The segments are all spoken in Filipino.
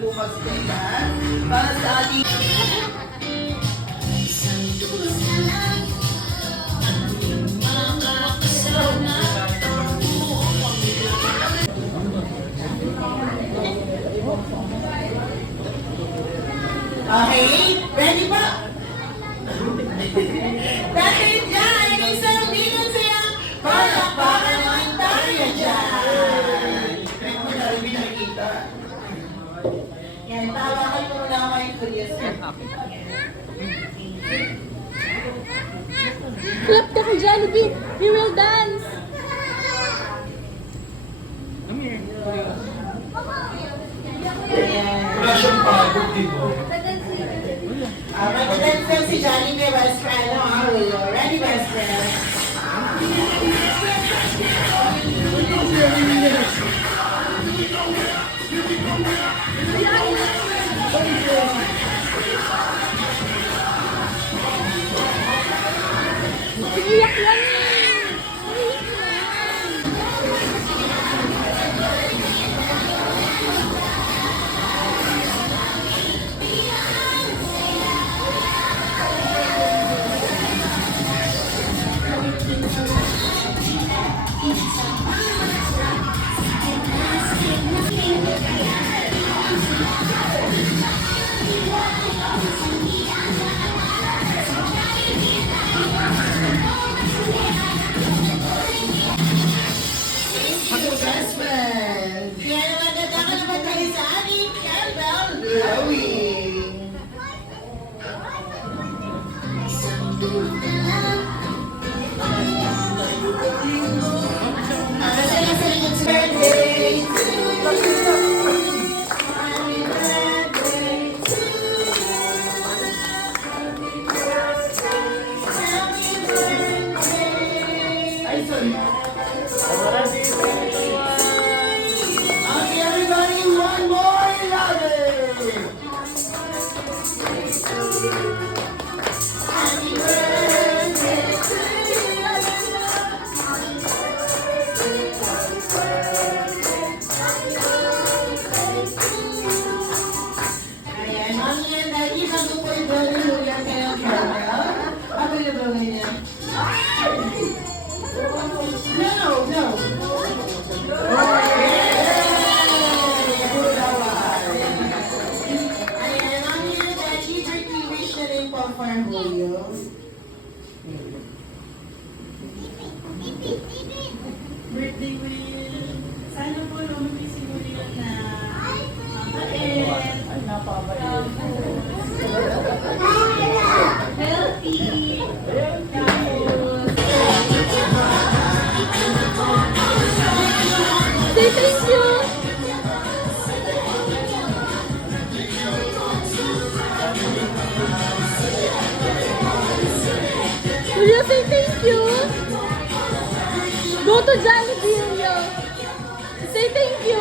po mag-stay para sa ating... Okay, ready pa? Dahil dyan, isang bilang sayang palakpakan naman tayo dyan. Kaya mo na rin nakikita. Yan, tawakan mo na ako yung curious. Clap ka kay Jollibee! We will dance! Wala siyang pagod, di ba? Mag-dance si Johnny, may best friend. Ready, best friend? Iyak yan! Best friend! Kaya naman nagkaka naman tayo sa ating Campbell Glowing! Birthday to you! Happy birthday to you! Happy birthday! Ay, sorry. Okay, everybody, one more louder! Happy birthday to you! Ayan, mami and daddy, bago po ito, niluyan kayo ng caramel. Ako yung ba niya? No! Ayan, mami and daddy, birthday wish na rin po for Julio. Birthday wish. Sana po lumipis si Julio na mabait. Ay, napabait. Healthy. Say thank you! Will you say thank you? Go to Jollibee, Julio. Say thank you.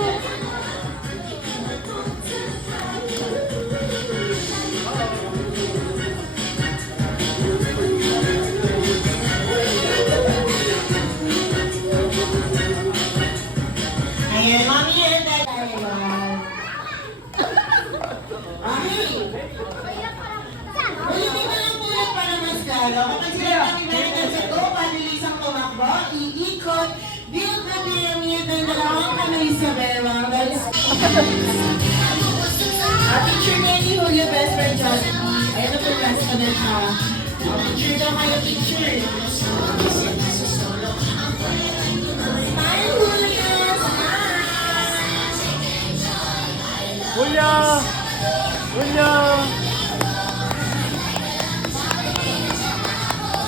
Ayan, mami and daddy. Okay. Ulitin ko lang ulit para mas galo. Kapag sila kami na sa to, panilisang tumakbo, iikot, build na pyramid ng dalawang kamay sa bewang. Picture niya ni Julio, best friend Jollibee. Ayan na po, last ka na siya. Picture daw kayo, picture. Smile, Julio! Julio! Julio!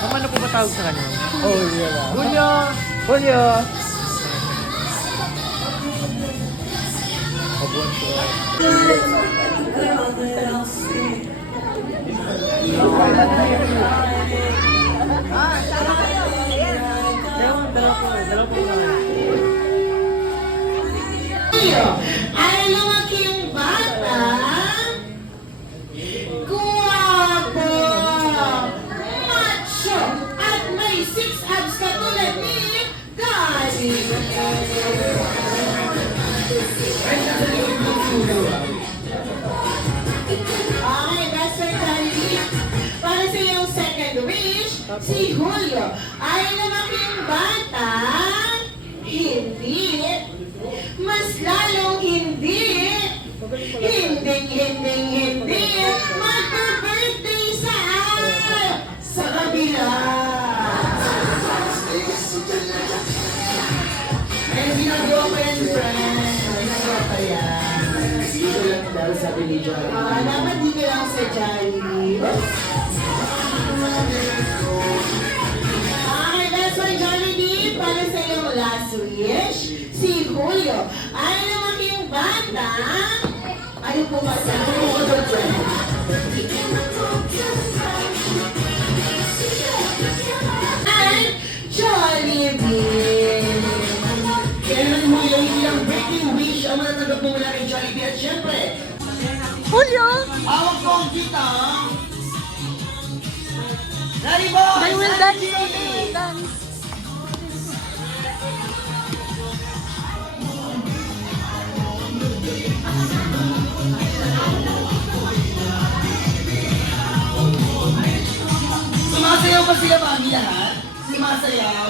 Naman na po ba tawag sa kanya? Oh, yeah. Julio! Julio! Kabuan ko. Dalawa po. Ay, lumaking bata. Guwapo. Macho. At may 6 abs katulad ni Daddy. Si Julio ay lamaking bata. Hindi. Mas lalong hindi. Hindi. Magpa-birthday sa kabila. May ginagawa pa yan, friend. May ginagawa pa yan. Dito lang daw, sabi ni Jollibee. Dapat dito lang sa Jollibee. Okay, that's why Jollibee, para sa iyong last wish, si Julio ay lamaking bata. Ayaw po masabi mo ko, friend. At Jollibee. Kailan mo yung ilang breaking wish ang matatanggap mo mula kay Jollibee? At syempre, Julio! awag ko ang kita. Ready, boys? They will dance. They will dance. Sumasayaw ba sila mami lahat? Sumasayaw?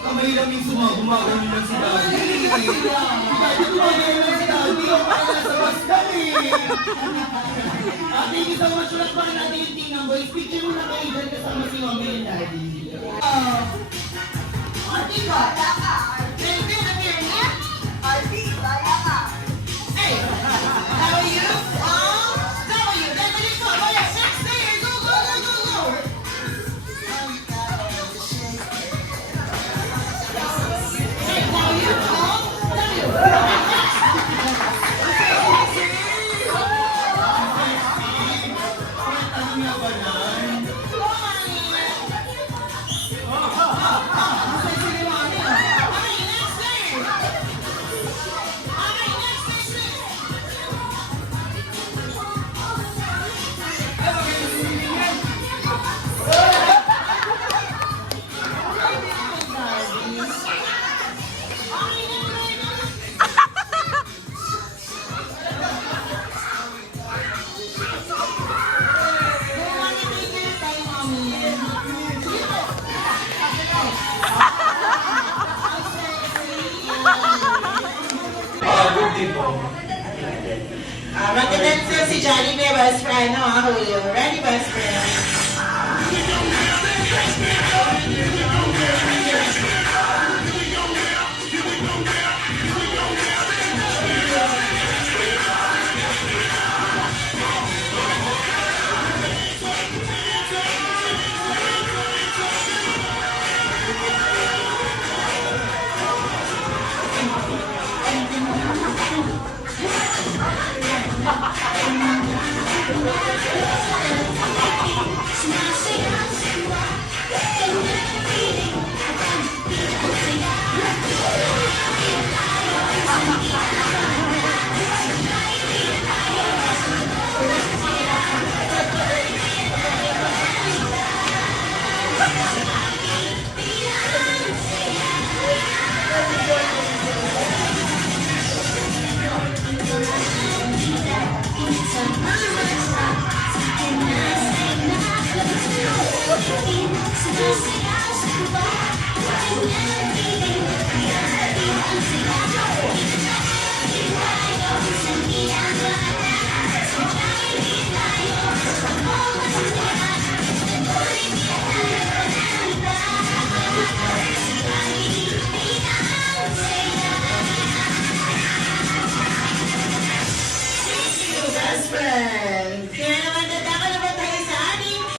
Kamay lang yung gumagano lang si Daddy. Daddy, gumagano lang si Daddy. O kaya nasa bus kami. Thank you so much. Ulat pa rin natin yung tingnan, boys. Picture mo na kayo dyan kasama si mami and Daddy. Ate ka? Baby, nag-hear niya? Ate, kaya ka. Hey, how are you? How are you? Daddy, go. Oh, yeah, 6 days. Go, go, go, go, go. Hey, how are you? Magandang si Jollibee, best friend, no? Julio. Ready, best friend? Thank you.